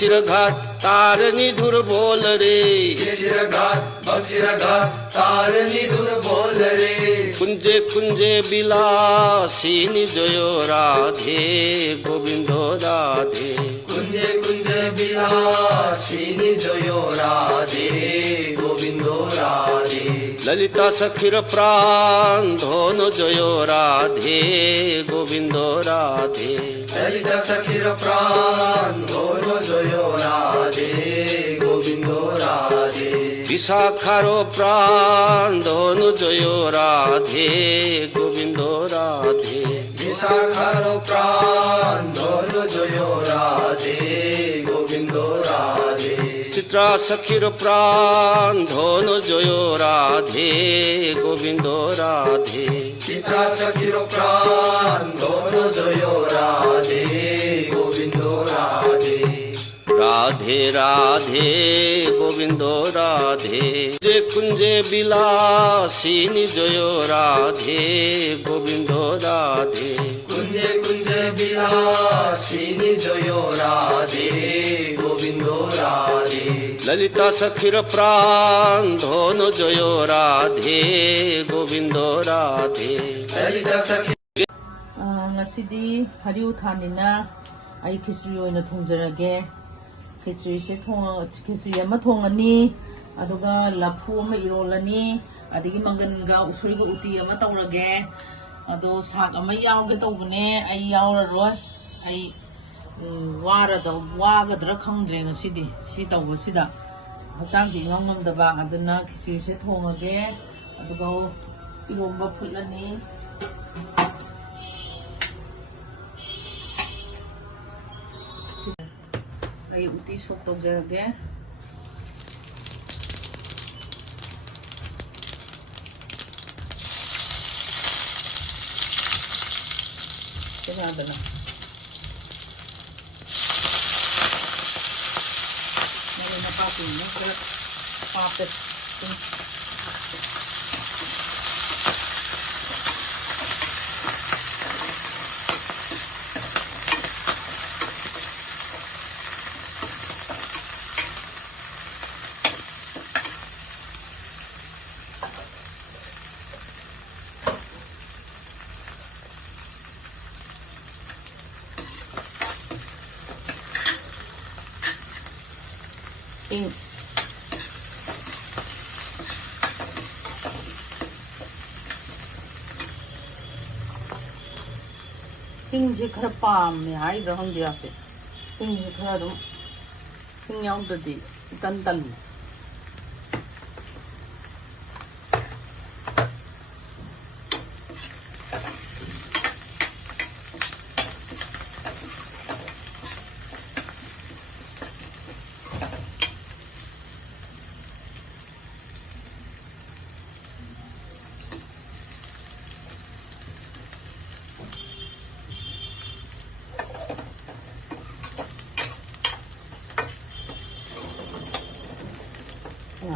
सिरघाट तारनी दूर बोल रे, सिरघाट बक्सिरघाट तारनी दूर बोल रे। कुंजे कुंजे बिलासिनी जयो राधे गोविंदो राधे। कुंजे कुंजे बिलासिनी जयो राधे गोविंदो राधे। ललिता सखीर प्राण धोन जयो राधे गोविंदो राधे। ललिता सखीर प्राण धोन जयो राधे गोविंदो राधे। विशाखारो प्राण धोन जयो राधे गोविंदो राधे। विशाखारो प्राण धोन जयो राधे गोविंदो राधे। चित्रा सखीर प्राण धोन जयो राधे गोविंदो राधे। चित्रा सखीर प्राण धोन जयो राधे गोविंदो राधे। राधे राधे गोविंदो राधे। जे कुंजे बिलासिनी जयो राधे गोविंदो राधे। कुंजे कुंजे बिलासिनी जयो राधे गोविंदो राधे। ललिता सखीर प्राण धोन जयो राधे गोविंदो राधे। ललिता सखी ngасidi hariu thanina ai khicri oina thongjarage khicri se khicri ama thongani aduga laphu ama irolani adigi mangan ga usuri ga uti ama tawrage ado sak ama yawge tawbane ai yawraroi ai wagadra khangdre ngasidi si tawbasida hachang ji ngamdaba aduna khicri se thongage aduga iromba phulani आई उती सोक तौजरगे चलादना मैंने ना पापी ने पापे हिंग से खर palm में हाई रहन दिया पे हिंग से खर दम हिंग याउ ददी कंतल में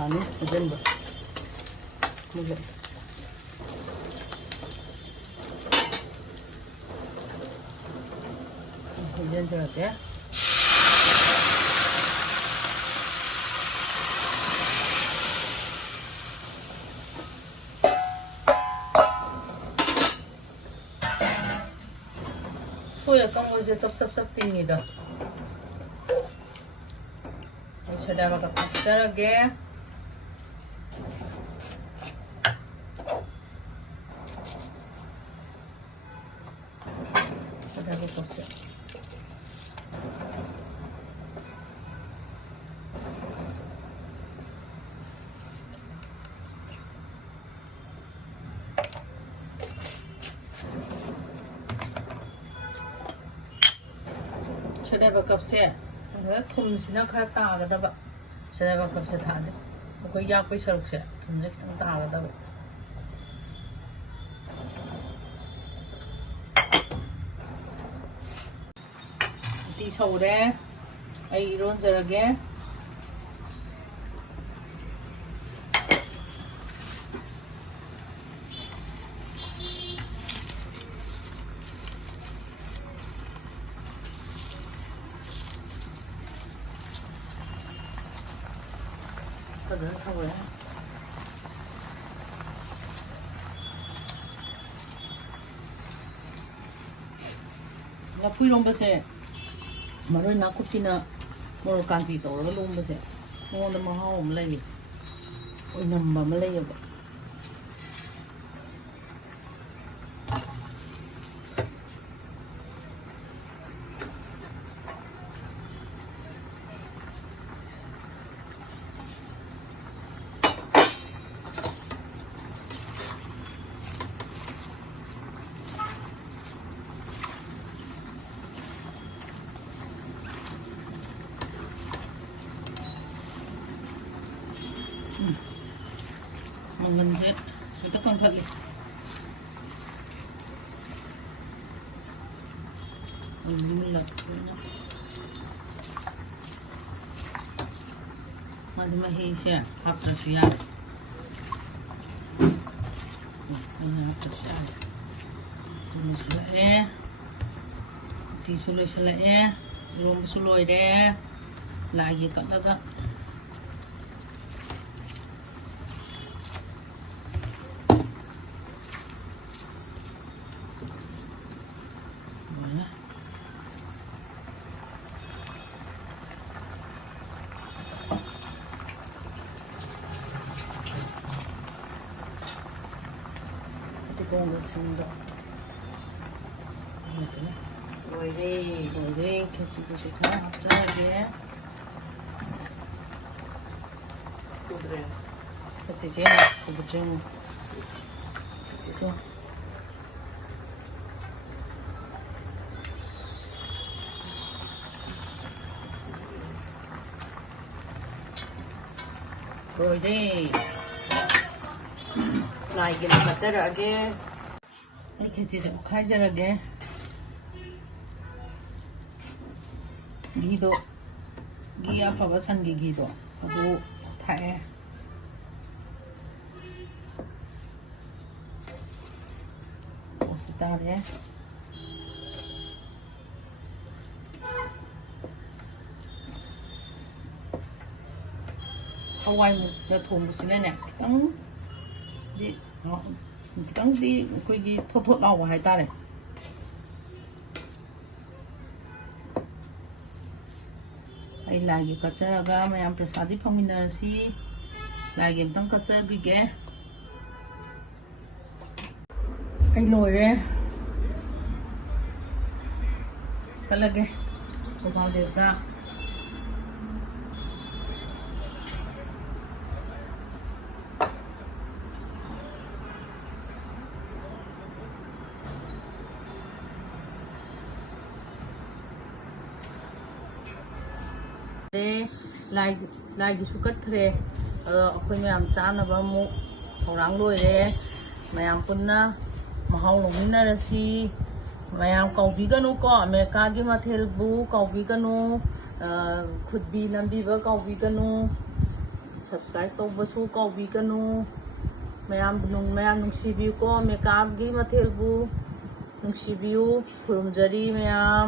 ini hujan bah hujan hujan cerah ya soya kamu sih sep tinggi dah sudah bakal pasar lagi Sedaba kapse thum sina khara tagadaba sedaba kapse thade ko yak pai saruk se thum je kitang tagadaba ti sore ai ron jarage ꯐꯖꯅ ꯁꯧꯔꯦ ꯂꯐꯨ ꯏꯔꯣꯝꯕꯁꯦ ꯃꯔꯣꯏ ꯅꯥꯀꯨꯞꯄꯤꯅ ꯃꯣꯔꯣꯛ ꯀꯥꯟꯆꯤ ꯇꯧꯔꯒ ꯂꯣꯝꯕꯁꯦ ꯃꯉꯣꯟꯗ ꯃꯍꯥꯎ ꯑꯃ ꯂꯩꯌꯦ ꯑꯣꯏꯅꯝꯕ ꯑꯃ ꯂꯩꯌꯦꯕ ꯃꯪꯒꯟꯁꯦ ꯍꯦꯛꯇ ꯀꯟꯈꯠꯂꯤ ꯃꯨꯜꯂꯛꯄꯅꯤꯅ ꯃꯥꯗꯤ ꯃꯍꯤꯁꯦ ꯍꯥꯞꯇ꯭ꯔꯁꯨ ꯌꯥꯏ ꯍꯥꯞꯇ꯭ꯔꯁꯨ ꯌꯥꯏ ꯂꯣꯏꯁꯤꯜꯂꯛꯑꯦ ꯎꯇꯤꯁꯨ ꯂꯣꯏꯁꯤꯜꯂꯛꯑꯦ ꯏꯔꯣꯝꯕꯁꯨ ꯂꯣꯏꯔꯦ ꯂꯥꯏꯒꯤ ꯀꯠꯂꯒ ꯁꯤꯡꯗꯣ ꯂꯣꯏꯔꯦ ꯂꯣꯏꯔꯦ ꯈꯦꯆꯤꯗꯨꯁꯨ ꯈꯔ ꯍꯥꯞꯆꯔꯒꯦ ꯎꯗ꯭ꯔꯦ ꯈꯦꯆꯤꯁꯦ ꯎꯗ꯭ꯔꯦ ꯈꯦꯆꯤꯁꯦ ꯂꯣꯏꯔꯦ ꯂꯥꯏꯒꯤ ꯑꯃ ꯀꯠꯆꯔꯛꯑꯒꯦ ꯑꯩ ꯈꯦꯆꯤꯁꯦ ꯑꯣꯠꯈꯥꯏꯖꯔꯒꯦ ꯘꯤꯗꯣ ꯘꯤ ꯑꯐꯕ ꯁꯟꯒꯤ ꯘꯤꯗꯣ ꯑꯗꯨ ꯊꯥꯛꯑꯦ ꯑꯁꯤ ꯇꯥꯔꯦ ꯍꯋꯥꯏꯃꯨꯛꯇ ꯊꯣꯡꯕꯁꯤꯅꯅꯦ ꯈꯤꯇꯪꯗꯤ ꯑꯩꯈꯣꯏꯒꯤ ꯊꯣꯠ ꯊꯣꯠ ꯂꯥꯎꯕ ꯍꯥꯏꯇꯥꯔꯦ ꯑꯩ ꯂꯥꯏꯒꯤ ꯀꯠꯆꯔꯒ ꯃꯌꯥꯝ ꯄ꯭ꯔꯁꯥꯗꯤ ꯐꯪꯃꯤꯟꯅꯔꯁꯤ ꯂꯥꯏꯒꯤ ꯑꯝꯇꯪ ꯀꯠꯆꯕꯤꯒꯦ ꯑꯩ ꯂꯣꯏꯔꯦ ꯀꯠꯂꯒꯦ ꯒꯣꯄꯥꯜꯗꯦꯕꯇ ꯂꯥꯏꯒꯤꯁꯨ ꯀꯠꯈ꯭ꯔꯦ ꯑꯗꯣ ꯑꯩꯈꯣꯏ ꯃꯌꯥꯝ ꯆꯥꯅꯕ ꯑꯃꯨꯛ ꯊꯧꯔꯥꯡ ꯂꯣꯏꯔꯦ ꯃꯌꯥꯝ ꯄꯨꯟꯅ ꯃꯍꯥꯎ ꯂꯧꯃꯤꯟꯅꯔꯁꯤ ꯃꯌꯥꯝ ꯀꯥꯎꯕꯤꯒꯅꯨꯀꯣ ꯑꯃꯦꯔꯤꯀꯥꯒꯤ ꯃꯊꯦꯜꯕꯨ ꯀꯥꯎꯕꯤꯒꯅꯨ ꯈꯨꯠꯕꯤ ꯅꯝꯕꯤꯕ ꯀꯥꯎꯕꯤꯒꯅꯨ ꯁꯕꯁꯀ꯭ꯔꯥꯏꯕ ꯇꯧꯕꯁꯨ ꯀꯥꯎꯕꯤꯒꯅꯨ ꯃꯌꯥꯝ ꯅꯨꯡꯁꯤꯕꯤꯌꯨꯀꯣ ꯑꯃꯦꯔꯤꯀꯥꯒꯤ ꯃꯊꯦꯜꯕꯨ ꯅꯨꯡꯁꯤꯕꯤꯌꯨ ꯈꯨꯔꯨꯝꯖꯔꯤ ꯃꯌꯥꯝ